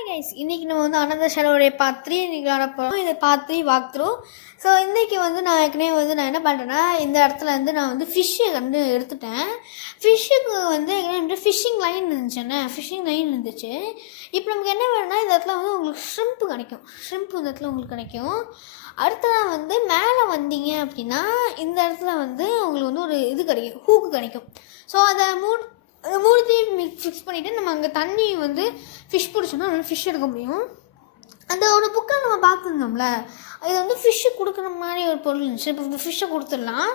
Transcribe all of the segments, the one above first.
Hi guys, இன்றைக்கி நம்ம வந்து அனதர் ஷேடோடைய பார்ட் 3 இன்றைக்கி வரப்போகிறோம். இது பார்ட் 3 வாக் த்ரூ. ஸோ இன்றைக்கி வந்து நான் ஏற்கனவே வந்து நான் என்ன பண்ணுறேன்னா, இந்த இடத்துல வந்து நான் வந்து ஃபிஷ்ஷை வந்து எடுத்துட்டேன். ஃபிஷ்ஷுக்கு வந்து ஏற்கனவே ஃபிஷ்ஷிங் லைன் இருந்துச்சுன்னா ஃபிஷ்ஷிங் லைன் இருந்துச்சு. இப்போ நமக்கு என்ன வேணும்னா, இந்த இடத்துல வந்து உங்களுக்கு ஷ்ரிம்ப்பு கிடைக்கும். ஷ்ரிம்ப்பு இந்த இடத்துல உங்களுக்கு கிடைக்கும். அடுத்ததாக வந்து மேலே வந்தீங்க அப்படின்னா, இந்த இடத்துல வந்து உங்களுக்கு வந்து ஒரு இது கிடைக்கும், ஹூக்கு கிடைக்கும். ஸோ அதை மூணுத்தையும் ஃபிக்ஸ் பண்ணிவிட்டு நம்ம அங்கே தண்ணி வந்து ஃபிஷ் பிடிச்சோன்னா அதனால் ஃபிஷ் எடுக்க முடியும். அந்த ஒரு புக்கில் நம்ம பார்த்துருந்தோம்ல, இது வந்து ஃபிஷ்ஷு கொடுக்குற மாதிரி ஒரு பொருள் இருந்துச்சு. இப்போ ஃபிஷ்ஷை கொடுத்துடலாம்.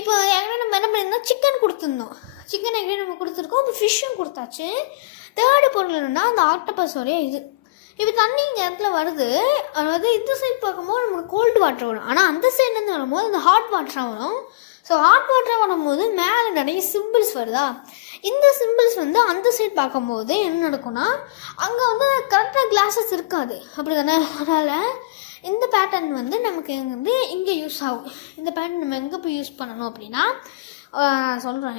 இப்போ ஏற்கனவே நம்ம என்ன பண்ணியிருந்தோம், சிக்கன் கொடுத்துருந்தோம். சிக்கன் ஏற்கனவே நம்ம கொடுத்துருக்கோம். இப்போ ஃபிஷ்ஷும் கொடுத்தாச்சு. தேர்டு பொருள் என்னென்னா அந்த ஆக்டோபஸோடைய இது. இப்போ தண்ணி இந்த இடத்துல வருது. அதாவது இந்த சைட் பார்க்கும்போது நமக்கு கோல்டு வாட்டர் வரும், ஆனால் அந்த சைட்லேருந்து வரும்போது அந்த ஹாட் வாட்டராக வரும். ஸோ ஹாட் வாட்டராக வரும்போது மேலே நிறைய சிம்பிள்ஸ் வருதா, இந்த சிம்பிள்ஸ் வந்து அந்த சைட் பார்க்கும்போது என்ன நடக்கும்னா, அங்கே வந்து கரெக்டாக கிளாஸஸ் இருக்காது, அப்படி தானே. அதனால் இந்த பேட்டர்ன் வந்து நமக்கு வந்து இங்கே யூஸ் ஆகும். இந்த பேட்டர்ன் நம்ம எங்கே போய் யூஸ் பண்ணணும் அப்படின்னா, சொல்கிறேன்,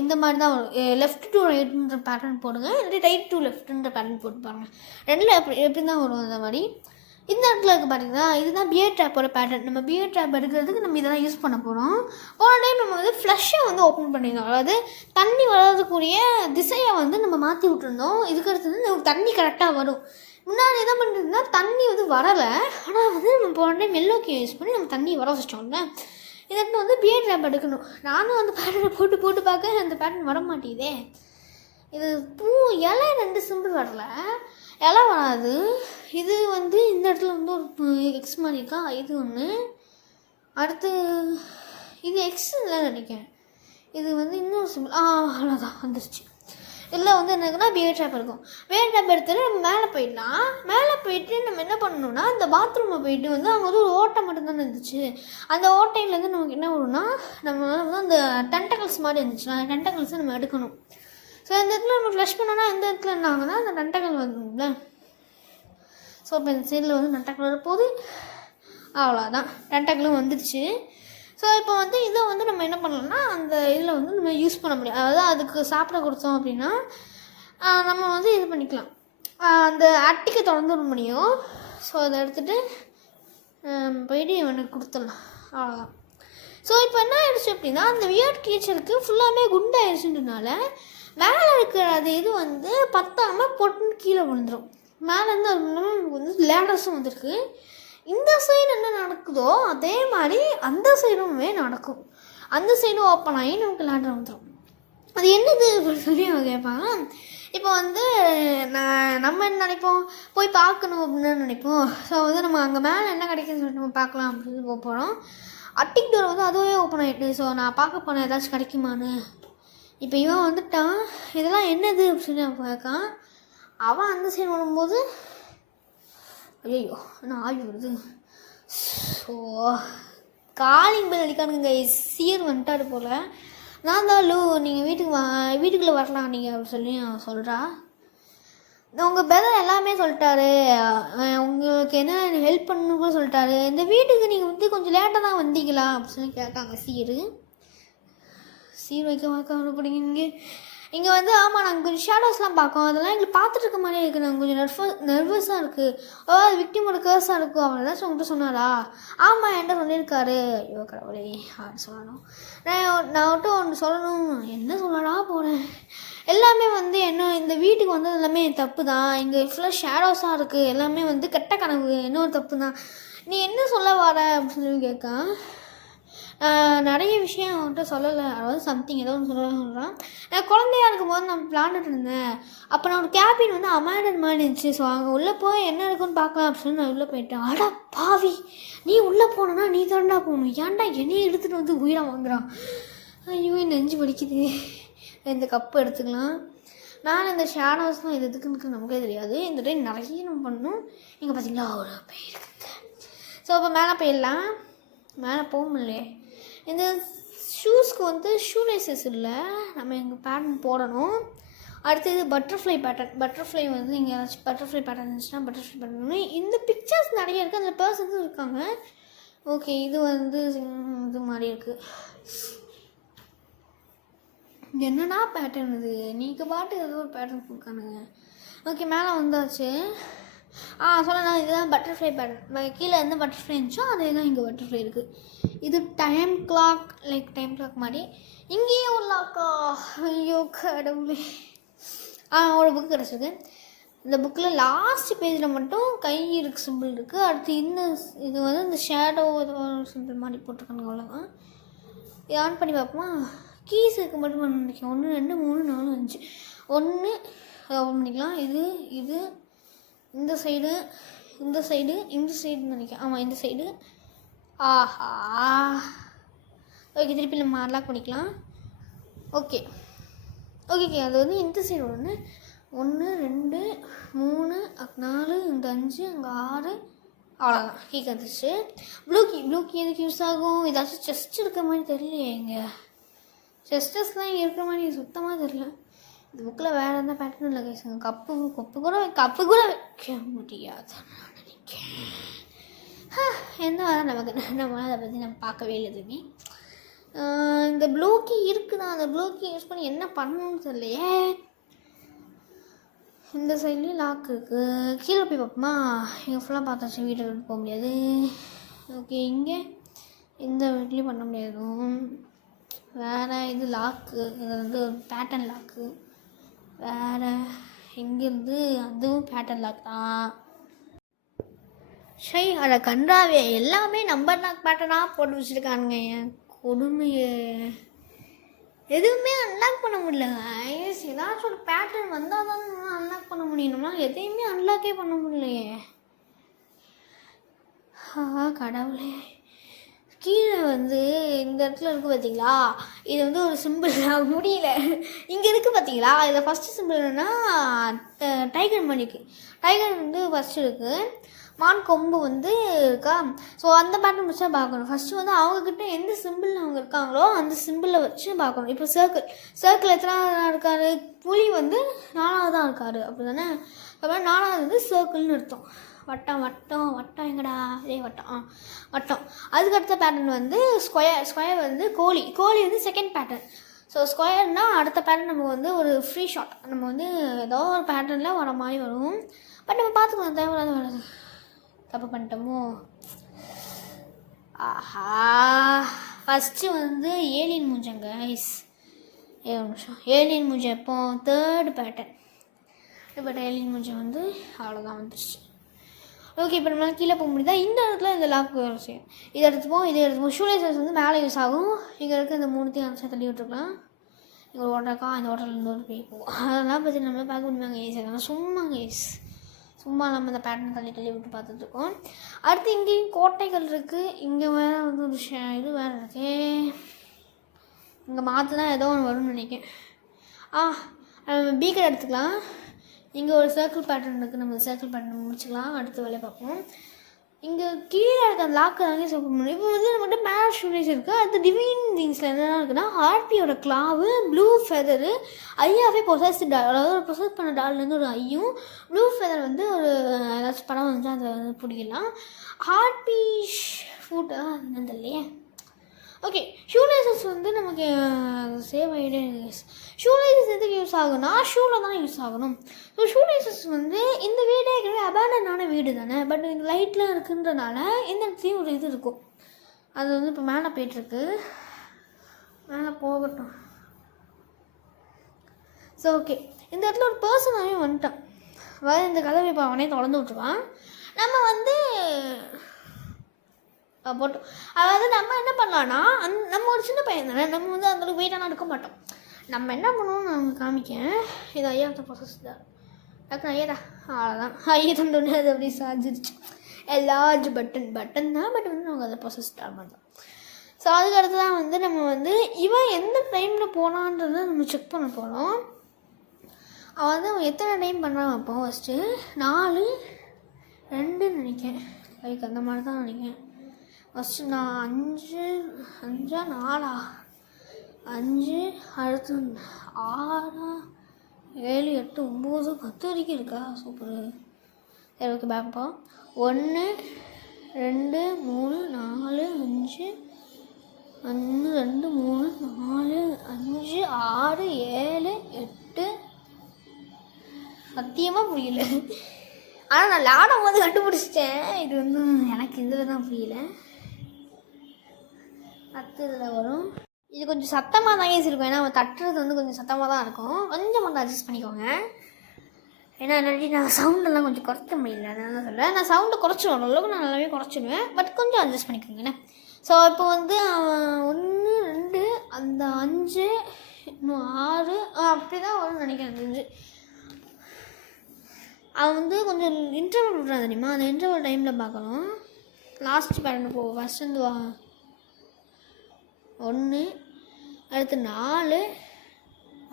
இந்த மாதிரி தான் வரும். லெஃப்ட் டு ரைட்டுன்ற பேட்டர்ன் போடுங்க, இல்லை ரைட் டு லெஃப்ட்டுன்ற பேட்டர்ன் போட்டு பாருங்கள். ரெண்டில் எப்படி தான் வரும் அந்த மாதிரி. இந்த இடத்துல இருக்குது பார்த்தீங்கன்னா, இதுதான் பியர் ட்ராப்போட பேட்டர்ன். நம்ம பியர் ட்ராப் எடுக்கிறதுக்கு நம்ம இதெல்லாம் யூஸ் பண்ண போகிறோம். போன டைம் நம்ம வந்து ஃப்ளஷ்ஷை வந்து ஓப்பன் பண்ணியிருந்தோம், அதாவது தண்ணி வளரக்கூடிய திசையை வந்து நம்ம மாற்றி விட்டுருந்தோம். இதுக்கு அடுத்தது நமக்கு தண்ணி கரெக்டாக வரும். முன்னாடி என்ன பண்ணுறதுன்னா, தண்ணி வந்து வரலை, ஆனால் வந்து நம்ம போன டைம் எல்லோக்கி யூஸ் பண்ணி நம்ம தண்ணி வர வச்சிட்டோம்ல. இதற்கு வந்து பியர் ட்ராப் எடுக்கணும். நானும் அந்த பேட்டர்னை போட்டு பார்க்க அந்த பேட்டர்ன் வர மாட்டேங்குதே. இது பூ இலை 2 சிம்பிள் வரல, இலை வராது. இது வந்து இந்த இடத்துல வந்து ஒரு எக்ஸ் மாதிரி இருக்கா, இது ஒன்று. அடுத்து இது எக்ஸ் இல்லை நினைக்கிறேன். இது வந்து இன்னொரு சிம்பிள், அவ்வளோதான் வந்துருச்சு. இதில் வந்து என்னதுன்னா பியர் ட்ராப் இருக்கும். பியர் ட்ராப் எடுத்துகிட்டு நம்ம மேலே போயிடலாம். மேலே போயிட்டு நம்ம என்ன பண்ணணும்னா, இந்த பாத்ரூமை போயிட்டு வந்து அங்கே வந்து ஒரு ஓட்டை மட்டும்தானே இருந்துச்சு. அந்த ஓட்டையிலேருந்து நமக்கு என்ன வரும்னா, நம்ம வந்து அந்த டென்டக்கல்ஸ் மாதிரி இருந்துச்சுன்னா அந்த டென்டக்கல்ஸை நம்ம எடுக்கணும். ஸோ இந்த இடத்துல நம்ம ஃப்ளஷ் பண்ணோன்னா இந்த இடத்துல என்ன ஆகுனா, அந்த டென்டக்கல் வந்துடும்ல. ஸோ இப்போ இந்த சைடில் வந்து டென்டக்கல் வரப்போகுது, அவ்வளோதான், டென்டக்கலும் வந்துடுச்சு. ஸோ இப்போ வந்து இதை வந்து நம்ம என்ன பண்ணலாம்னா, அந்த இதில் வந்து நம்ம யூஸ் பண்ண முடியும். அதாவது அதுக்கு சாப்பிட கொடுத்தோம் அப்படின்னா நம்ம வந்து இது பண்ணிக்கலாம், அந்த அட்டிக்கு திறந்து விட முடியும். ஸோ அதை எடுத்துகிட்டு போயிட்டு இவனுக்கு கொடுத்துடலாம், அவ்வளோதான். ஸோ இப்போ என்ன ஆயிடுச்சு அப்படின்னா, அந்த வியர்ட் கிரீச்சருக்கு ஃபுல்லாமே குண்டாயிடுச்சுன்றனால மேலே இருக்கிற அது இது வந்து பத்தாமல் பொட்டுன்னு கீழே விழுந்துடும். மேலேருந்து அது நமக்கு வந்து லேடர்ஸும் வந்திருக்கு. இந்த சைடு என்ன நடக்குதோ அதே மாதிரி அந்த சைடுமே நடக்கும். அந்த சைடும் ஓப்பன் ஆகி நமக்கு லேடர் வந்துடும். அது என்னது சொல்லி அவங்க கேட்பாங்க. இப்போ வந்து நம்ம என்ன நினைப்போம், போய் பார்க்கணும் அப்படின்னு நினைப்போம். ஸோ வந்து நம்ம அங்கே மேலே என்ன கிடைக்குதுன்னு சொல்லிட்டு நம்ம பார்க்கலாம் அப்படின்னு போகிறோம். அட்டிக் டோர் வந்து அதுவே ஓப்பன் ஆகிட்டு. ஸோ நான் பார்க்க போனேன் ஏதாச்சும் கிடைக்குமான்னு. இப்போ இவன் வந்துட்டான், இதெல்லாம் என்னது அப்படின்னு சொல்லி அவன் கேட்கான். அவன் அந்த சைடு வரும்போது ஐயோ நான் ஆகி வருது. ஸோ காலிங் பெல் அடிக்கானுங்க. சீர் வந்துட்டாரு போல். நான் தான் லூ, நீங்கள் வீட்டுக்குள்ளே வரலாம் நீங்கள் அப்படின்னு சொல்லி அவன் சொல்கிறா. உங்கள் பிரதர் எல்லாமே சொல்லிட்டாரு, உங்களுக்கு என்ன ஹெல்ப் பண்ணணும் கூட சொல்லிட்டாரு. இந்த வீட்டுக்கு நீங்கள் வந்து கொஞ்சம் லேட்டாக தான் வந்தீங்களா அப்படின்னு சொல்லி கேட்காங்க சீர் வைக்க அனுப்பிடுங்க. இங்கே வந்து ஆமாம் நாங்கள் கொஞ்சம் ஷேடோஸ்லாம் பார்க்கோம், அதெல்லாம் எங்களுக்கு பார்த்துட்டு இருக்க மாதிரியே இருக்குது, நாங்கள் கொஞ்சம் நர்வஸாக இருக்குது. அது விக்டிமோட கேர்ஸாக இருக்கும். அவர் ஏதாச்சும் உங்கள்கிட்ட சொன்னாரா? ஆமாம் என்கிட்ட சொல்லியிருக்காரு. ஐயோ கடவுளே அப்படின்னு சொல்லணும். நான் மட்டும் ஒன்று சொல்லணும், என்ன சொல்லடா போகிறேன். எல்லாமே வந்து என்ன, இந்த வீட்டுக்கு வந்தது எல்லாமே தப்பு தான். இங்கே ஃபுல்லாக ஷேடோஸாக இருக்குது, எல்லாமே வந்து கெட்ட கனவு, இன்னொரு தப்பு தான். நீ என்ன சொல்ல வர அப்படின்னு சொல்லி கேட்கான். நிறைய விஷயம் அவன்கிட்ட சொல்லலை, அதாவது சம்திங் ஏதோ ஒன்று சொல்கிறான். நான் குழந்தையா இருக்கும்போது நான் விளாண்டுட்டு இருந்தேன். அப்போ நான் ஒரு கேபின் வந்து அமேண்டன் மாதிரி இருந்துச்சு. ஸோ அங்கே உள்ளே போய் என்ன இருக்குன்னு பார்க்கலாம் அப்படின்னு சொல்லி நான் உள்ளே போயிட்டேன். அடா பாவி, நீ உள்ளே போனோன்னா நீ தாண்டா போகணும், ஏன்டா என்னையும் எடுத்துகிட்டு வந்து உயிரை வாங்குறான். ஐயோ நெஞ்சு வலிக்குது. இந்த கப்பு எடுத்துக்கலாம். நான் இந்த ஷேடோஸ்லாம் இது எதுக்குன்னு நமக்கே தெரியாது. இந்த டைம் நிறைய நம்ம பண்ணணும். இங்கே பார்த்தீங்களா ஒரு பேர் இருக்குங்க. ஸோ இப்போ மேலே போயிடலாம். மேலே போக முடியலையே. இந்த ஷூஸ்க்கு வந்து ஷூ லேசஸ் இல்லை, நம்ம எங்கள் பேட்டர்ன் போடணும். அடுத்தது பட்டர்ஃப்ளை பேட்டர்ன். பட்டர்ஃப்ளை வந்து இங்கே ஏதாச்சும் பட்டர்ஃப்ளை பேட்டர்ன் இருந்துச்சுன்னா பட்டர்ஃப்ளை பேட்டர்ன். இந்த பிக்சர்ஸ் நிறைய இருக்குது, அந்த பர்சன்ஸும் இருக்காங்க. ஓகே, இது வந்து இது மாதிரி இருக்குது. என்னன்னா பேட்டர்ன் இது, நீங்கள் பாட்டு ஏதோ ஒரு பேட்டர்ன் கொடுக்கானுங்க. ஓகே, மேலே வந்தாச்சு. சொன்னா இதுதான் பட்டர்ஃப்ளை பேட்டர்ன். கீழே எந்த பட்டர்ஃப்ளை இருந்துச்சோ அதே தான் இங்கே பட்டர்ஃப்ளை இருக்குது. இது time clock, like time clock மாதிரி. இங்கேயே ஒரு லாக்கா, ஐயோ கடவுளே. ஒரு புக்கு கிடச்சிருக்கு. இந்த புக்கில் லாஸ்ட் பேஜில் மட்டும் கை இருக்கு சிம்பிள் இருக்குது. அடுத்து இது வந்து இந்த ஷேடோ சிம்பிள் மாதிரி போட்டிருக்காங்க, அவ்வளோதான். இது ஆன் பண்ணி பார்ப்போமா? கீஸ் இருக்க மட்டும் பண்ண நினைக்கிறேன். 1 2 3 4 5 1 ஓப்பன் பண்ணிக்கலாம். இது இந்த சைடு நினைக்கிறேன். ஆமாம், இந்த சைடு. ஆஹா, ஓகே, திருப்பி நம்ம அன்லாக் பண்ணிக்கலாம். ஓகே, அது வந்து இந்த சைடு 1 2 3 4 இந்த 5 அங்கே 6, அவ்வளோதான். கீக்கு வந்துச்சு. ப்ளூ கீ எதுக்கு யூஸ் ஆகும்? ஏதாச்சும் செஸ்ட் இருக்கிற மாதிரி தெரியலையே. இங்கே செஸ்டஸ்லாம் இங்கே இருக்கிற மாதிரி சுத்தமாக தெரியல. இந்த புக்கில் வேறு எந்த பேட்டர்ன் இல்லை கைஸுங்க. கப்பு கூட வைக்க முடியாது நான் நினைக்கிறேன். என்ன நமக்கு நம்ம அதை பற்றி நம்ம பார்க்கவே இல்லை எதுவுமே. இந்த ப்ளூ கீ இருக்குதா? அந்த ப்ளூ கீ யூஸ் பண்ணி என்ன பண்ணணும்னு தெரியலையே. இந்த சைட்லேயும் லாக் இருக்குது. கீழே போய் பார்ப்போமா? இங்கே ஃபுல்லாக பார்த்தாச்சு, வீட்டை விட்டு போக முடியாது. ஓகே, இங்கே இந்த வீட்லேயும் பண்ண முடியாது. வேறு இது லாக்கு, இது வந்து ஒரு பேட்டர்ன் லாக்கு. வேறு இங்கேருந்து அதுவும் பேட்டர்ன் லாக் தான். அதை கன்றாவே எல்லாமே நம்பர் லாக் பேட்டர்னாக போட்டு வச்சுருக்கானுங்க. என் கொடுமையை எதுவுமே அன்லாக் பண்ண முடியல. ஏதாச்சும் ஒரு பேட்டர்ன் வந்தால் தான் அன்லாக் பண்ண முடியணும்னா எதையுமே அன்லாக்கே பண்ண முடியலையே. கடவுளே. கீழே வந்து இந்த இடத்துல இருக்குது பார்த்தீங்களா? இது வந்து ஒரு சிம்பிள் முடியல. இங்கே இருக்குது பார்த்தீங்களா? இதில் ஃபஸ்ட்டு சிம்பிள் என்னென்னா டைகர் மணிக்கு. டைகர் வந்து ஃபஸ்ட்டு இருக்குது. மான் கொம்பு வந்து இருக்கா? ஸோ அந்த பேட்டர்ன் வச்சா பார்க்கணும். ஃபஸ்ட்டு வந்து அவங்கக்கிட்ட எந்த சிம்பிள் அவங்க இருக்காங்களோ அந்த சிம்பிளை வச்சு பார்க்கணும். இப்போ சர்க்கிள் எத்தனாவது இருக்கார்? புலி வந்து 4வது தான் இருக்கார், அப்படி தானே? அப்புறம் 4வது வந்து சர்க்கிள்னு அர்த்தம். வட்டம் எங்கடா? இதே வட்டம். அதுக்கடுத்த பேட்டர்ன் வந்து ஸ்கொயர் வந்து கோழி வந்து செகண்ட் பேட்டர்ன். ஸோ ஸ்கொயர்னால் அடுத்த பேட்டர்ன் நமக்கு வந்து ஒரு ஃப்ரீ ஷாட். நம்ம வந்து ஏதோ ஒரு பேட்டர்னில் வர மாதிரி வரும். பட் நம்ம பார்த்துக்கலாம், தேவையில்லாத வராது. தப்பு பண்ணிட்டோமோ? ஆஹா, ஃபஸ்ட்டு வந்து ஏலியன் மூஞ்சங்க கைஸ். ஒரு நிமிஷம். ஏலியன் மூஞ்சை எப்போ? 3rd pattern. இப்போ ஏலியன் மூஞ்சை வந்து அவ்வளோதான் வந்துடுச்சு. ஓகே, இப்போ நம்மளால் கீழே போக முடியுதா? இந்த இடத்துல இந்த லாக் வேறு செய்யும். இதை எடுத்துப்போம். ஷூலேசஸ் வந்து மேலே யூஸ் ஆகும். இங்கே இருக்க இந்த 3த்தையும் அனுப்பிச்சா தள்ளி விட்டுருக்கலாம். இங்கே ஒரு ஓட்டருக்கா, இந்த ஓட்டர்லேருந்து ஒரு போய் போகும். அதெல்லாம் பற்றி நம்மளால் பார்க்க முடியுமாங்க கைஸ்? அதெல்லாம் சும்மா நம்ம இந்த பேட்டர்ன் தள்ளி விட்டு பார்த்துட்ருக்கோம். அடுத்து இங்கேயும் கோட்டைகள் இருக்குது. இங்கே வேறு வந்து ஒரு இது வேறு இருக்கே. இங்கே மாற்றினா ஏதோ ஒன்று வரும்னு நினைக்கிறேன். பீக்கர் எடுத்துக்கலாம். இங்கே ஒரு சர்க்கிள் பேட்டர்ன் இருக்குது. நம்ம சர்க்கிள் பேட்டர்ன் முடிச்சுக்கலாம். அடுத்த வேலையை பார்ப்போம். இங்கே கீழே இருக்க அந்த லாக்கு தானே சூப்பர் பண்ணணும். இப்போ வந்து நம்மகிட்ட மேலே ஷூலேஸ் இருக்குது. அடுத்து டிவைன் திங்ஸில் என்னென்ன இருக்குன்னா, ஹார்பியோட கிளாவு, ப்ளூ ஃபெதரு, ஐயாவே பொசஸ்டு டால், அதாவது ஒரு பொசஸ் பண்ண டால்லேருந்து ஒரு ஐயும், ப்ளூ ஃபெதர் வந்து ஒரு ஏதாச்சும் படம் வந்துச்சா அதை வந்து பிடிக்கலாம். ஹார்பி ஃபுட் என்னது இல்லையே. ஓகே, ஷூலேசஸ் வந்து நமக்கு சேவ் ஆகிட்டே இருக்குது. ஷூலேசஸ் எதுக்கு யூஸ் ஆகுனா, ஷூவில் தான் யூஸ் ஆகணும். ஸோ ஷூலேசஸ் வந்து இந்த வீடே ஏற்கனவே அபேண்டனான வீடு தானே. பட் இந்த லைட்லாம் இருக்குன்றனால இந்த இடத்துலையும் ஒரு இது இருக்கும். அது வந்து இப்போ மேலே போய்ட்டுருக்கு. மேலே போகட்டும். ஸோ ஓகே, இந்த இடத்துல ஒரு பர்சனாகவே வந்துட்டான். அதாவது இந்த கதவை இப்போ அவனே தொடர்ந்து விட்ருவான். நம்ம வந்து போட்டோம். அதாவது நம்ம என்ன பண்ணலான்னா, நம்ம ஒரு சின்ன பையன் தானே, நம்ம வந்து அந்தளவுக்கு வெயிட்டாலாம் எடுக்க மாட்டோம். நம்ம என்ன பண்ணுவோம்னு நான் காமிக்கேன். இது ஐயாத்த ப்ராசஸ் தான். டக்குனு ஐயாடா, அவ்வளோதான். ஐயா தண்டோன்னே அது அப்படி சாஞ்சிருச்சு. லார்ஜ் பட்டன் தான். பட் வந்து நமக்கு அதை ப்ராசஸ் ஸ்டார்ட் பண்ணலாம். ஸோ அதுக்கடுத்து தான் வந்து நம்ம வந்து இவன் எந்த டைமில் போனான்றதை நம்ம செக் பண்ண போகிறோம். அவன் வந்து அவன் எத்தனை டைம் பண்ணுறான் அப்போ ஃபஸ்ட்டு 4 2 நினைக்கிறேன். லைக் அந்த மாதிரி தான் நினைக்கிறேன். ஃபஸ்ட்டு நான் 5 4 5 அடுத்து 6 7 8 9 10 வரைக்கும் இருக்கா? சூப்பர். சரி ஓகே, பார்ப்பா. 1 2 3 4 5 1 2 3 4 5 6 7 8 சத்தியமாக புரியல. ஆனால் நான் விளாடும் போது கண்டுபிடிச்சிட்டேன். இது வந்து எனக்கு இதில் தான் புரியல. அடுத்து இதில் வரும். இது கொஞ்சம் சத்தமாக தான் இருக்கும். ஏன்னா அவன் தட்டுறது வந்து கொஞ்சம் சத்தமாக தான் இருக்கும். கொஞ்சம் மட்டும் அட்ஜஸ்ட் பண்ணிக்கோங்க. ஏன்னா இல்லாட்டி நான் சவுண்டெல்லாம் கொஞ்சம் குறைக்க முடியல. அதனால தான் சொல்கிறேன். நான் சவுண்டை குறைச்சிடுவேன், அளவுக்கு நான் நல்லாவே குறைச்சிடுவேன். பட் கொஞ்சம் அட்ஜஸ்ட் பண்ணிக்கோங்கண்ணே. ஸோ இப்போ வந்து 1 2 அந்த 5 இன்னும் 6 அப்படி தான் வரும்னு நினைக்கிறேன். 5 அவன் வந்து கொஞ்சம் இன்டர்வல் விட்றான் தெரியுமா? அந்த இன்டர்வல் டைமில் பார்க்கணும். லாஸ்ட் பேட்டர்னு போ. ஃபஸ்ட் வந்து 1, அடுத்து 4,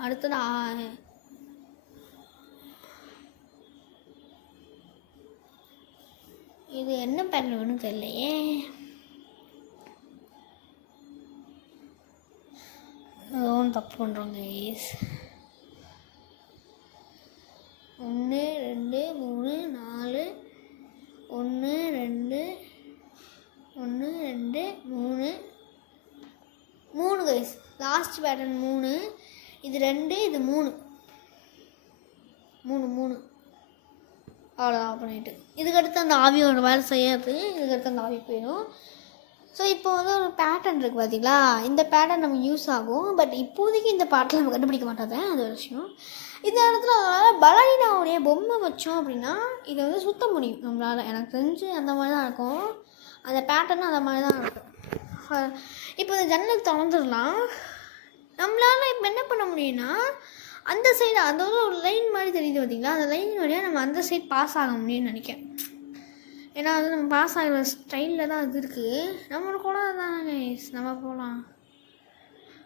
அடுத்தது 6. இது என்ன பேட்டர்ன் வேணும் தெரியலையே. அதுவும் தப்பு பண்ணுறோங்க. 1 2 3 4 1 2 1 2 3 3 கைஸ். Last pattern 3. இது 2, இது 3 அவ்வளோதான் பண்ணிட்டு. இதுக்கடுத்து அந்த ஆவியோட வேலை செய்யாது. இதுக்கடுத்து அந்த ஆவி போயிடும். ஸோ இப்போ வந்து ஒரு பேட்டர்ன் இருக்குது பார்த்தீங்களா? இந்த பேட்டர்ன் நமக்கு யூஸ் ஆகும். பட் இப்போதைக்கு இந்த பாட்டில் நம்ம கண்டுபிடிக்க மாட்டோம். அது ஒரு விஷயம். இந்த இடத்துல பலரினாவுடைய பொம்மை வச்சோம் அப்படின்னா இதை வந்து சுத்த முடியும் நம்மளால். எனக்கு தெரிஞ்சு அந்த மாதிரி தான் இருக்கும். அந்த பேட்டர்ன் அந்த மாதிரி தான் இருக்கும். இப்போ இந்த ஜன்னல் திறந்துடலாம். நம்மளால் இப்போ என்ன பண்ண முடியும்னா அந்த சைடு அந்த ஒரு லைன் மாதிரி தெரியுது பார்த்தீங்களா? அந்த லைன் வழியாக நம்ம அந்த சைடு பாஸ் ஆக முடியும்னு நினைக்கிறேன். ஏன்னா அது நம்ம பாஸ் ஆகிற ஸ்டைலில் தான் அது இருக்குது. நம்மளுக்கு கூட தாங்க நம்ம போகலாம்.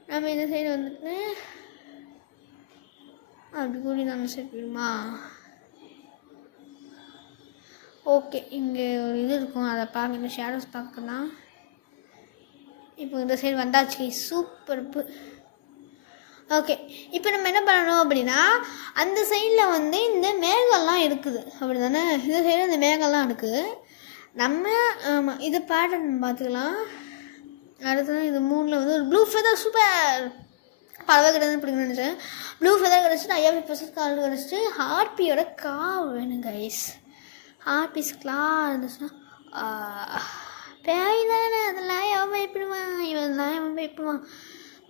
நம்ம இந்த சைடு வந்துட்டு அப்படி கூடி அந்த சைடு போயிடுமா? ஓகே, இங்கே ஒரு இது இருக்கும், அதை பார்க்க, இந்த ஷேடோஸ் பார்க்கலாம். இப்போ இந்த சைடு வந்தாச்சு. சூப்பர்ப்பு. ஓகே, இப்போ நம்ம என்ன பண்ணணும் அப்படின்னா அந்த சைடில் வந்து இந்த மேகம்லாம் இருக்குது அப்படி தானே? இந்த சைடில் இந்த மேகம்லாம் இருக்குது. நம்ம இது பேட்டர்ன் பார்த்துக்கலாம். அடுத்தது இது 3ல் வந்து ஒரு ப்ளூ ஃபெதர். சூப்பர். பறவை கிடையாது பிடிக்கணும்னு நினச்சேன். ப்ளூ ஃபெதர் கிடச்சிட்டு 50% கால் கிடச்சிட்டு ஹார்பியோட கால் வேணும் கைஸ். ஹார்பிஸ் கிளா இருந்துச்சுன்னா பேய் தானே, அதெல்லாம் எவன் பயப்படுவான், இவன் தான் எவன் பயப்படுவான்.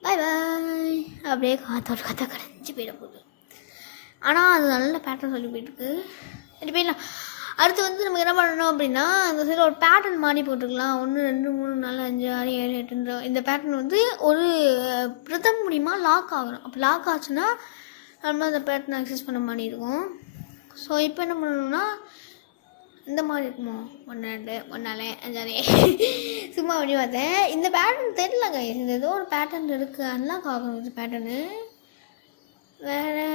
பாய் பாய். அப்படியே காத்தோட காற்ற கடைஞ்சி போயிட போகுது. ஆனால் அது நல்ல பேட்டர்ன் சொல்லி போயிட்டுருக்கு. சரி போயிடலாம். அடுத்து வந்து நமக்கு என்ன பண்ணணும் அப்படின்னா அந்த சைடில் ஒரு பேட்டர்ன் மாறி போட்டுக்கலாம். 1 2 3 4 5 6 7 8 இந்த பேட்டர்ன் வந்து ஒரு பிரதம் மூலிமா லாக் ஆகணும். அப்போ லாக் ஆச்சுன்னா நம்ம அந்த பேட்டர்ன் அக்சஸ் பண்ண மாதிரி இருக்கும். ஸோ இப்போ என்ன பண்ணணும்னா இந்த மாதிரி இருக்குமோ 1 2 1 4 5 6 சும்மா அப்படி பார்த்தேன். இந்த பேட்டர்ன் தெரியல கைஸ். இந்த ஏதோ ஒரு பேட்டர்ன் இருக்குது, அன்லாக் ஆகணும் இந்த பேட்டர்னு. வேறு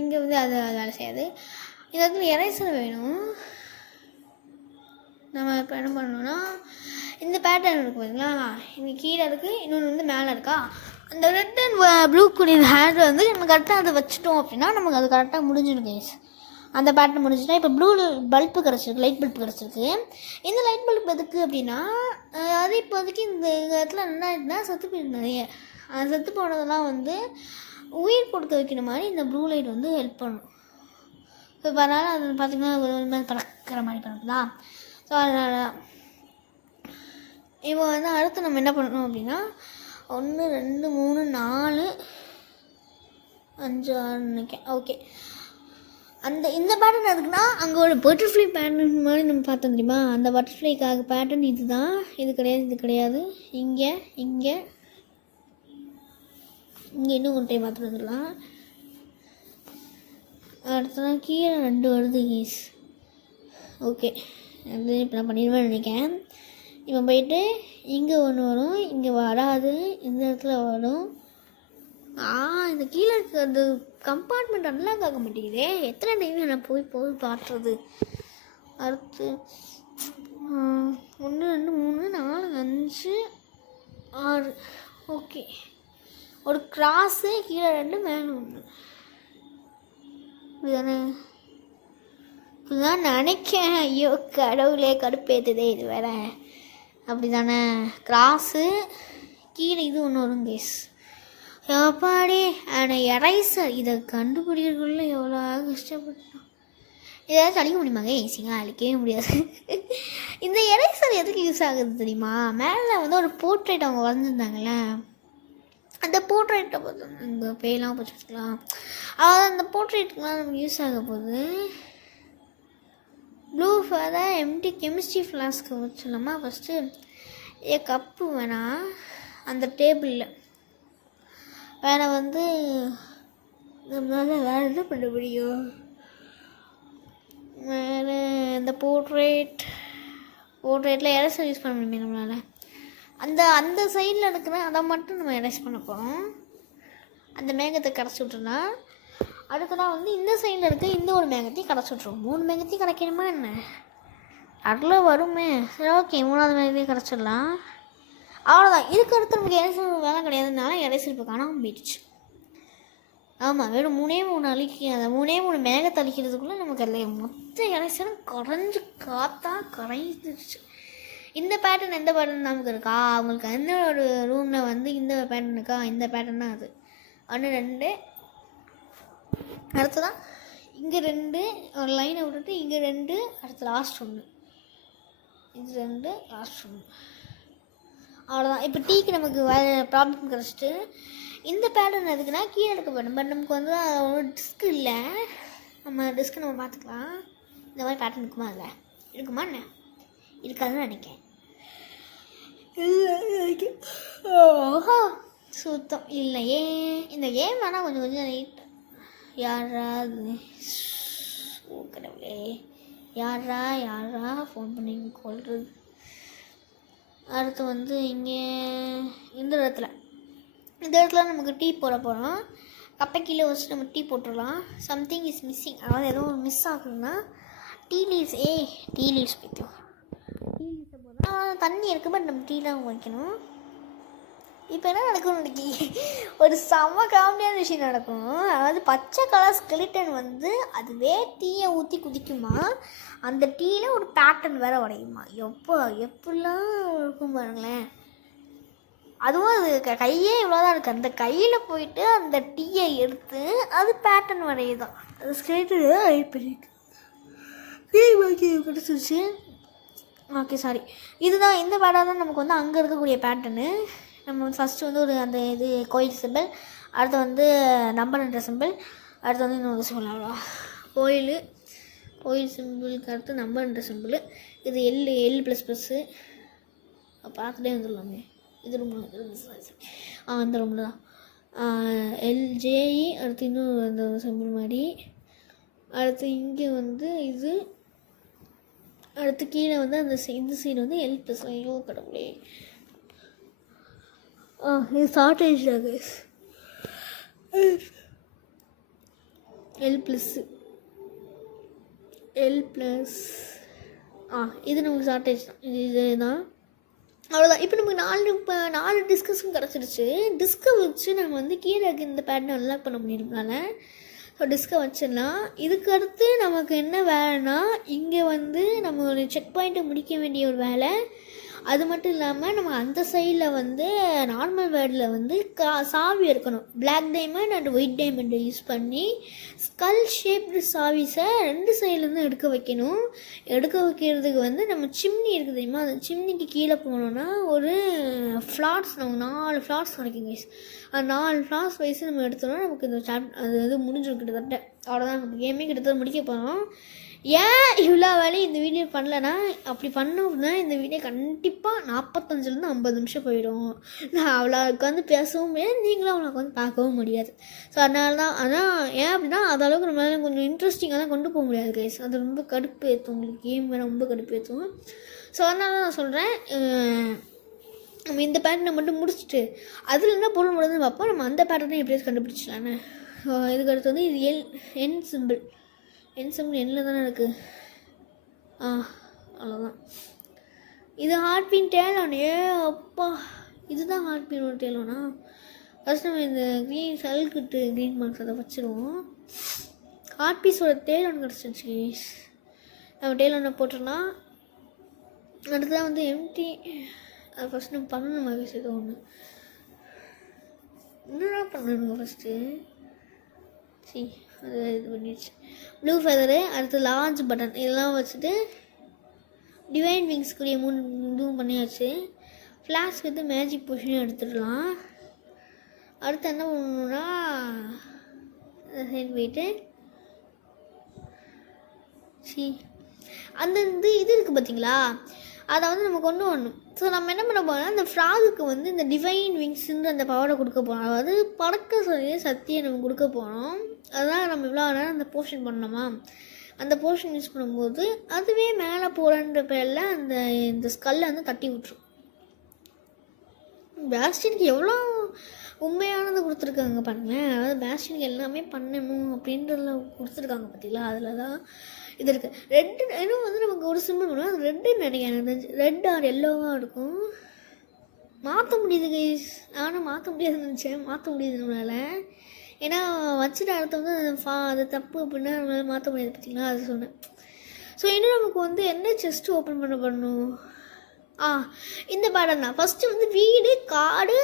இங்கே வந்து அது வேலை செய்யாது. இந்த இடத்துல எரேசர் வேணும். நம்ம இப்போ என்ன பண்ணணும்னா இந்த பேட்டர்ன் இருக்குது பார்த்தீங்களா? இங்கே கீழே இருக்குது, இன்னொன்று வந்து மேலே இருக்கா? அந்த ரெட் அண்ட் ப்ளூ கூடிய ஹேர் வந்து நம்ம கரெக்டாக அதை வச்சுட்டோம் அப்படின்னா நமக்கு அது கரெக்டாக முடிஞ்சிடும் கைஸ். அந்த பேட்டர்ன் முடிஞ்சுட்டா இப்போ ப்ளூ பல்பு கிடச்சிருக்கு, லைட் பல்ப் கிடச்சிருக்கு. இந்த லைட் பல்ப் எதுக்கு அப்படின்னா அது இப்போதைக்கு இந்த இடத்துல என்ன ஆகிடுனா செத்து போயிருக்கு நிறைய. அந்த செத்து போனதெல்லாம் வந்து உயிர் கொடுக்க வைக்கிற மாதிரி இந்த ப்ளூ லைட் வந்து ஹெல்ப் பண்ணும். ஸோ இப்போ அதனால் அது பார்த்திங்கன்னா ஒரு மாதிரி பறக்கிற மாதிரி பண்ணுறதா. ஸோ அதனால் இப்போ வந்து அடுத்து நம்ம என்ன பண்ணணும் அப்படின்னா 1 2 3 4 5 6 நினைக்கிறேன். ஓகே, அந்த இந்த பேட்டர்ன் எதுக்குன்னா அங்கே ஒரு பட்டர்ஃப்ளை பேட்டர்ன் மாதிரி நம்ம பார்த்தோம் தெரியுமா? அந்த பட்டர்ஃப்ளைக்காக பேட்டர்ன் இது தான். இது கிடையாது, இது கிடையாது. இங்கே இங்கே இங்கே இன்னும் ஒரு டைம் பார்த்துட்டு வந்துடலாம். அடுத்ததான் கீழே 2 வருது ஈஸ். ஓகே, அது இப்போ நான் பண்ணிடுவேன்னு நினைக்கிறேன். இப்போ போயிட்டு இங்கே 1 வரும், இங்கே வராது, இந்த இடத்துல வரும். இந்த கீழே இருக்க அந்த கம்பார்ட்மெண்ட் அன்லாக் ஆக மாட்டேங்குதே. எத்தனை டைம் நான் போய் பார்த்துறது. அடுத்து 1 2 3 4 5 6. ஓகே, ஒரு கிராஸு, கீழே 2 மேலே 1. இதுதானே? இப்படிதான் நினைக்கிறேன். ஐயோ கடவுளே, கடுப்பேற்றுதே இது வேற. அப்படி தானே? கிராஸு கீழே இது 1 வரும் கேஸ். எப்பாடி ஆனால் எரைசர் இதை கண்டுபிடிக்கிறதுக்குள்ளே எவ்வளோ கஷ்டப்பட்டோம். ஏதாச்சும் அழிக்க முடியுமாங்க? ஈஸியாக அழிக்கவே முடியாது. இந்த எரேசர் எதுக்கு யூஸ் ஆகுது தெரியுமா? மேலே வந்து ஒரு போர்ட்ரேட் அவங்க வரைஞ்சிருந்தாங்களே, அந்த போர்ட்ரேட்டை பார்த்து இந்த பேயெல்லாம் வச்சுக்கலாம். அதாவது அந்த போர்ட்ரேட்டுக்கெலாம் நமக்கு யூஸ் ஆக போகுது. Blue ஃபேரை empty chemistry flask வச்சிடலாமா? First cup வேணாம், அந்த டேபிளில் வேறு வந்து நம்மளால் வேறு என்ன பண்ண முடியும்? வேறு இந்த போர்ட்ரேட்டில் எரேசர் யூஸ் பண்ண முடியுமே நம்மளால். அந்த சைடில் இருக்கிற அதை மட்டும் நம்ம எரேஸ் பண்ண போகிறோம். அந்த மேகத்தை கரைச்சி விட்டுனா அடுத்ததான் வந்து இந்த சைடில் இருக்க இந்த ஒரு மேகத்தையும் கரைச்சி விட்ருவோம். 3 மேகத்தையும் கரைக்கணுமா என்ன? அதில் வருமே. சரி, ஓகே, 3வது மேகத்தையும் கரைச்சிடலாம். அவ்வளோதான். இதுக்கு அடுத்து நமக்கு எரேசர் வேலை கிடையாதுனால எரேசர் இப்போ காணாமல் போயிடுச்சு. ஆமாம், வெறும் 3 அழிக்க, அந்த 3 மேகத்தை அழிக்கிறதுக்குள்ளே நமக்கு அதில் மொத்த எரேசரும் கரைஞ்சி கரைஞ்சிடுச்சு. இந்த பேட்டர்ன் எந்த பேட்டர்ன் நமக்கு இருக்கா? அவங்களுக்கு எந்த ஒரு ரூமில் வந்து இந்த பேட்டர்ன் இருக்கா? இந்த பேட்டர்ன் தான் அது. 1 2 அடுத்ததான் இங்கே 2 ஒரு லைனை விட்டுட்டு இங்கே 2 அடுத்து லாஸ்ட் 1, இது 2 லாஸ்ட் 1. அவ்வளோதான். இப்போ டீக்கு நமக்கு ப்ராப்ளம் கிடச்சிட்டு. இந்த பேட்டர்ன் எதுக்குன்னா கீழே எடுக்க போய்டும். பட் நமக்கு வந்து ஒரு டிஸ்க் இல்லை. நம்ம டிஸ்க்கு நம்ம பார்த்துக்கலாம். இந்த மாதிரி பேட்டர்ன் இருக்குமா? இல்லை, இருக்குமா என்ன? இருக்காதுன்னு நினைக்கிறேன். ஓஹோ, சுத்தம் இல்லையே. இந்த கேம் வேணால் கொஞ்சம் லைட். யாராவது கடவுளே, யாரா ஃபோன் பண்ணி கொள்வது. அடுத்து வந்து இங்கே இந்த இடத்துல நமக்கு டீ போட போகிறோம். கப்பை கீழே வச்சு நம்ம டீ போட்டுடலாம். சம்திங் இஸ் மிஸ்ஸிங், அதாவது ஏதோ ஒரு மிஸ் ஆகுதுன்னா டீ லீவ்ஸ். டீ லீவ்ஸ் பற்றியும் டீ லீவ்ஸை போனால் தண்ணி இருக்குது. பட் நம்ம டீலாம் வைக்கணும். இப்போ என்ன நடக்கும்? ஒரு செம்ம காமெடியான விஷயம் நடக்கும். அதாவது பச்சை கலர் ஸ்கெலிட்டன் வந்து அதுவே டீயை ஊற்றி குதிக்குமா, அந்த டீயில் ஒரு பேட்டர்ன் வேறு உடையுமா. எப்படிலாம் இருக்கும் பாருங்களேன். அதுவும் அது கையே இவ்வளோதான் இருக்குது. அந்த கையில் போயிட்டு அந்த டீயை எடுத்து அது பேட்டர்ன் வரையுதான். அது ஸ்கெலிட்டன் கிடச்சிருச்சு. Okay, sorry. இதுதான் இந்த பேட்டர்ன் தான் நமக்கு வந்து அங்கே இருக்கக்கூடிய பேட்டர்னு. நம்ம ஃபஸ்ட்டு வந்து ஒரு அந்த இது கோயில் சிம்பிள், அடுத்து வந்து நம்பர்ன்ற சிம்பிள், அடுத்து வந்து இன்னொரு சிம்பிள். அவ்வளோ கோயில் சிம்பிளுக்கு அடுத்து நம்பர்ன்ற சிம்பிள். இது எல் ++. பார்த்துட்டே வந்துடலாமே. இது ரொம்ப அந்த ரூமில் தான் எல்ஜேஇ. அடுத்து இன்னும் அந்த சிம்பிள் மாதிரி. அடுத்து இங்கே வந்து இது. அடுத்து கீழே வந்து அந்த இந்த சைடு வந்து L+. ஐயோ கடவுளே, இது ஷார்ட்டேஜ் தான் கைஸ். L+. இது நமக்கு ஷார்ட்டேஜ் தான். இது தான். அவ்வளோதான். இப்போ நமக்கு 4 டிஸ்கஸும் கிடச்சிருச்சு. டிஸ்கை வச்சு நம்ம வந்து கீழே இந்த பேட்டர்னை அன்லாக் பண்ண முடியும்னால ஸோ டிஸ்கை வச்சிடலாம். இதுக்கு அடுத்து நமக்கு என்ன வேலைன்னா, இங்கே வந்து நம்ம ஒரு செக் பாயிண்ட்டை முடிக்க வேண்டிய ஒரு வேலை. அது மட்டும் இல்லாமல் நம்ம அந்த சைடில் வந்து நார்மல் வேர்டில் வந்து சாவி இருக்கணும். பிளாக் டைமண்ட் அண்ட் ஒயிட் டைமண்டை யூஸ் பண்ணி ஸ்கல் ஷேப்டு சாவிஸை 2 சைட்லேருந்து எடுக்க வைக்கணும். எடுக்க வைக்கிறதுக்கு வந்து நம்ம சிம்னி இருக்குது தெரியுமா, அந்த சிம்னிக்கு கீழே போனோன்னா ஒரு ஃப்ளாட்ஸ், நம்ம 4 ஃப்ளாட்ஸ் கிடைக்கும் கைஸ். அந்த 4 ஃப்ளாட்ஸ் வைஸ் நம்ம எடுத்தோம்னா நமக்கு இந்த அது வந்து முடிஞ்சிடும் கிட்டத்தட்ட. அவ்வளோதான், நம்ம கேமே கிட்டத்தட்ட முடிக்க போகிறோம். ஏன் இவ்வளோ வேலை இந்த வீடியோ பண்ணலன்னா, அப்படி பண்ணோம் அப்படின்னா இந்த வீடியோ கண்டிப்பாக 45 50 நிமிஷம் போயிடும். நான் அவ்வளோ உட்காந்து பேசவும் முடியாது, நீங்களும் அவ்வளோ உட்காந்து பார்க்கவும் முடியாது. ஸோ அதனால தான். ஆனால் ஏன் அப்படின்னா அதளவுக்கு நம்மளால கொஞ்சம் இன்ட்ரெஸ்டிங்காக தான் கொண்டு போக முடியாது கைஸ். அது ரொம்ப கடுப்பு ஏற்றும், உங்களுக்கு கேம் வேறு ரொம்ப கடுப்பு ஏற்றும். ஸோ அதனால தான் நான் சொல்கிறேன், நம்ம இந்த பேட்டர்னை மட்டும் முடிச்சுட்டு அதில் என்ன பொருள் முடியுதுன்னு பார்ப்போம். நம்ம அந்த பேட்டர்னை எப்படியாவது கண்டுபிடிச்சிடலான்னு. இதுக்கு அடுத்து வந்து இது என் சிம்பிள் எண்ணில் தானே இருக்குது. அவ்வளோதான். இது ஹார்ட்பீன் டேலோன். அப்பா, இதுதான் ஹார்ட்பீனோட டேலோனா? ஃபஸ்ட் நம்ம இந்த க்ரீன் சல்கிட்டு க்ரீன் மார்க்ஸ் அதை வச்சுருவோம். ஹார்ட்பீஸோட டேலோன் கிடச்சிருச்சு. நம்ம டேலோனை போட்டோம்னா அடுத்ததான் வந்து எம்டி. அது ஃபஸ்ட் நம்ம பண்ணணும் மகேஷ். ஏதோ ஒன்று என்னடா பண்ணணுங்க ஃபஸ்ட்டு. அது இது பண்ணிடுச்சு. ப்ளூ ஃபெதரு, அடுத்து லார்ஜ் பட்டன் இதெல்லாம் வச்சுட்டு டிவைன் விங்ஸ்க்குரிய 3 இதுவும் பண்ணியாச்சு. ஃப்ளாஸ்க்கு வந்து மேஜிக் பொஷனும் எடுத்துடலாம். அடுத்து என்ன பண்ணணுன்னா சைடு போயிட்டு அந்த இது இருக்குது பார்த்தீங்களா, அதை வந்து நம்ம கொண்டு வரணும். ஸோ நம்ம என்ன பண்ண போகிறோம்னா அந்த ஃப்ராகுக்கு வந்து இந்த டிவைன் விங்ஸுன்ற அந்த பவரை கொடுக்க போகிறோம். அதாவது பறக்க சொல்லி சக்தியை நம்ம கொடுக்க போகிறோம். அதுதான் நம்ம இவ்வளோ நேரம் அந்த போர்ஷன் பண்ணோமா, அந்த போர்ஷன் யூஸ் பண்ணும்போது அதுவே மேலே போகிறன்ற பேரில் இந்த ஸ்கல்லை வந்து தட்டி விட்டுரும். பேஸ்டினுக்கு எவ்வளோ உண்மையானது கொடுத்துருக்காங்க பாருங்களேன். அதாவது பேஸ்டினுக்கு எல்லாமே பண்ணணும் அப்படின்றதுல கொடுத்துருக்காங்க பார்த்தீங்களா. அதில் தான் இது இருக்குது. ரெட்டு இன்னும் வந்து நமக்கு ஒரு சிம்பிள் பண்ணுவோம், அது ரெட்டுன்னு நினைக்கிறேன். ரெட் ஆர் எல்லோவாக இருக்கும். மாற்ற முடியுது கைஸ், நானும் மாற்ற முடியாதுன்னு நினச்சேன். மாற்ற முடியுது நம்மளால். ஏன்னா வச்சுட்டு அடுத்த வந்து அது தப்பு அப்படின்னா நம்மளால் மாற்ற முடியாது பார்த்தீங்களா, அது சொன்னேன். ஸோ இன்னும் நமக்கு வந்து என்ன செஸ்ட்டு ஓப்பன் பண்ணணும். இந்த பேட்டர்ன் தான். ஃபஸ்ட்டு வந்து வீடு, காடு,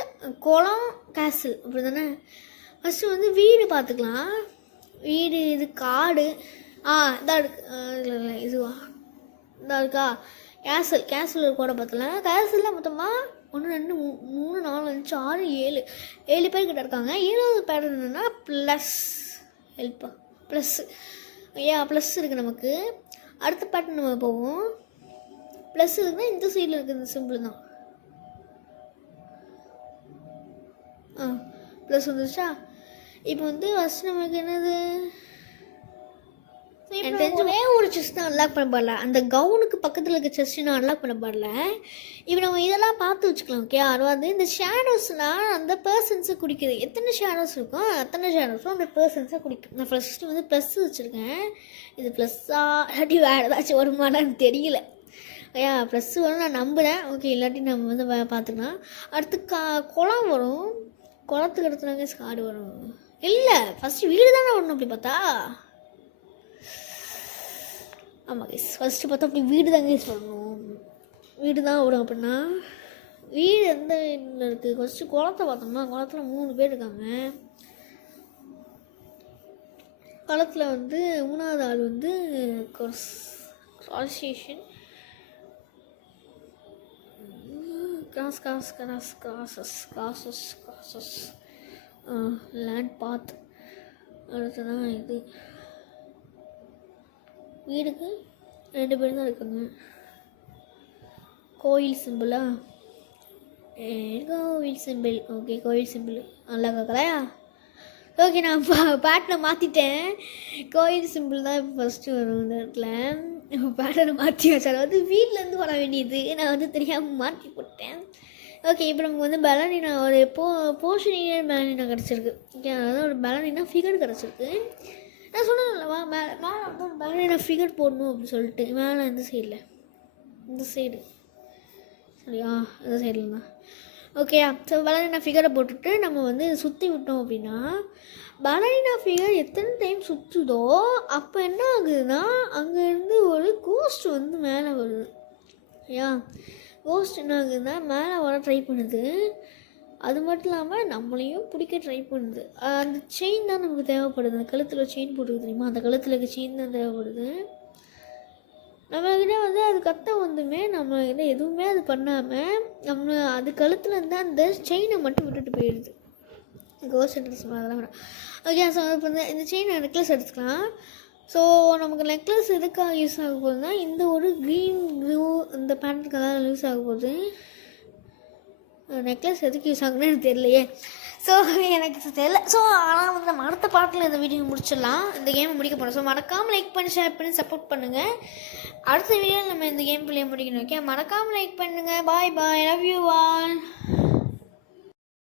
குளம், கேசல் அப்படி தானே. ஃபஸ்ட்டு வந்து வீடு பார்த்துக்கலாம். வீடு, இது காடு, இதாக இருக்கு. இல்லை இதுவா இதாக இருக்கா. கேசல் ஒரு கூட பார்த்துக்கலாம். கேசலில் மொத்தமாக 1 2 3 4 5 6 7 பேர் கிட்ட இருக்காங்க. 7வது பேட்டர்ன் என்னென்னா ப்ளஸ் ஹெல்ப்பா ப்ளஸ்ஸு ப்ளஸ் இருக்குது நமக்கு. அடுத்த பேட்டர்ன் நம்ம போவோம். ப்ளஸ் இருக்குன்னா இந்த சைடில் இருக்குது இந்த சிம்பிள் தான். ப்ளஸ் வந்துருச்சா. இப்போ வந்து ஃபஸ்ட் நமக்கு என்னது, எனக்கு தெரிஞ்ச ஒரு செஸ்ட் தான் அன்லாக் பண்ண பாடல. அந்த கவுனுக்கு பக்கத்தில் இருக்க செஸ்ட் நான் அன்லாக் பண்ண பாடல. இப்போ நம்ம இதெல்லாம் பார்த்து வச்சுக்கலாம். ஓகே, அதாவது இந்த ஷேடோஸ்லாம் அந்த பர்சன்ஸை குடிக்குது. எத்தனை ஷேடோஸ் இருக்கோ அத்தனை ஷேடோஸும் அந்த பர்சன்ஸை குடிக்கும். நான் ஃபஸ்ட்டு வந்து ப்ளஸ் வச்சுருக்கேன். இது ப்ளஸ்ஸா இல்லாட்டி வேறு ஏதாச்சும் வருமானு தெரியல. ப்ளஸ் வரும் நான் நம்புகிறேன். ஓகே, இல்லாட்டி நம்ம வந்து பார்த்துக்கலாம். அடுத்து குளம் வரும். குளத்துக்கு எடுத்துனாங்க ஸ்காடு வரும். இல்லை ஃபஸ்ட்டு வீடு தானே வரணும் அப்படி பார்த்தா. ஆமாம் கைஸ், ஃபஸ்ட்டு பார்த்தா அப்படி வீடு தாங்க கைஸ் வரணும். வீடு தான் வரும். அப்படின்னா வீடு எந்த இதில் இருக்குது. ஃபஸ்ட்டு குளத்தை பார்த்தோம்னா குளத்தில் 3 பேர் இருக்காங்க. குளத்தில் வந்து 3வது ஆள் வந்து கிராசேஷன் கிராசஸ் லேண்ட் பாத். அடுத்ததான் இது வீடுக்கு 2 பேர் தான் இருக்காங்க. கோயில் சிம்பிளா, கோவில் சிம்பிள். ஓகே, கோயில் சிம்பிள் நல்லா கேட்கலையா. ஓகே, நான் பேட்டனை மாற்றிட்டேன். கோயில் சிம்பிள் தான் இப்போ ஃபஸ்ட்டு வரும் இந்த இடத்துல. பேட்டனை மாற்றி வச்சால் வந்து வீட்டிலேருந்து வர வேண்டியது நான் வந்து தெரியாமல் மாற்றி போட்டேன். ஓகே, இப்போ நமக்கு வந்து பெலனினா ஒரு போர்ஷனியர் பெலனினா கிடச்சிருக்கு. ஓகே, அதாவது ஒரு பெலனினா ஃபிகர் கிடச்சிருக்கு. நான் சொன்னேன்லவா மேலே வந்து ஒரு பெலனினா ஃபிகர் போடணும் அப்படின்னு சொல்லிட்டு. மேலே இந்த சைடில், இந்த சைடு சரியா, இந்த சைடில் தான். ஓகேயா. ஸோ பெலனினா ஃபிகரை போட்டுட்டு நம்ம வந்து சுற்றி விட்டோம் அப்படின்னா பெலனினா ஃபிகர் எத்தனை டைம் சுற்றுதோ அப்போ என்ன ஆகுதுன்னா அங்கேருந்து ஒரு கோஸ்ட் வந்து மேலே வருது. ஐயா, கோஸ்ட் என்ன ஆகுதுன்னா மேலே வர ட்ரை பண்ணுது. அது மட்டும் இல்லாமல் நம்மளையும் பிடிக்க ட்ரை பண்ணுது. அந்த செயின் தான் நமக்கு தேவைப்படுது. அந்த கழுத்தில் செயின் போட்டுருக்கு தெரியுமா, அந்த கழுத்தில் இருக்க செயின் தான் தேவைப்படுது. நம்மக்கிட்ட வந்து அது கத்த வந்துமே நம்மக்கிட்ட எதுவுமே அது பண்ணாமல் நம்ம அது கழுத்தில் இருந்து அந்த செயினை மட்டும் விட்டுட்டு போயிடுது. கோஸ்ட் ட்ரெஸ் அதெல்லாம் வேணாம். ஓகே, ஸோ இப்போ இந்த செயின் நெக்லஸ் எடுத்துக்கலாம். ஸோ நமக்கு நெக்லஸ் எதுக்காக யூஸ் ஆக போகுதுன்னா இந்த ஒரு க்ரீன் ப்ளூ இந்த பேண்ட் கலர் யூஸ் ஆக போகுது. நெக்லஸ் எதுக்கு யூஸ் ஆகுன்னு எனக்கு தெரியலையே. ஸோ எனக்கு தெரியல. ஸோ ஆனால் வந்து நம்ம அடுத்த பாட்டில் இந்த வீடியோ முடிச்சிடலாம். இந்த கேமை முடிக்க போகிறோம். ஸோ மறக்காமல் லைக் பண்ணி ஷேர் பண்ணி சப்போர்ட் பண்ணுங்கள். அடுத்த வீடியோவில் நம்ம இந்த கேம் பிள்ளைய முடிக்கணும். ஓகே, மறக்காமல் லைக் பண்ணுங்கள். பாய் பாய், லவ் யூ ஆல்.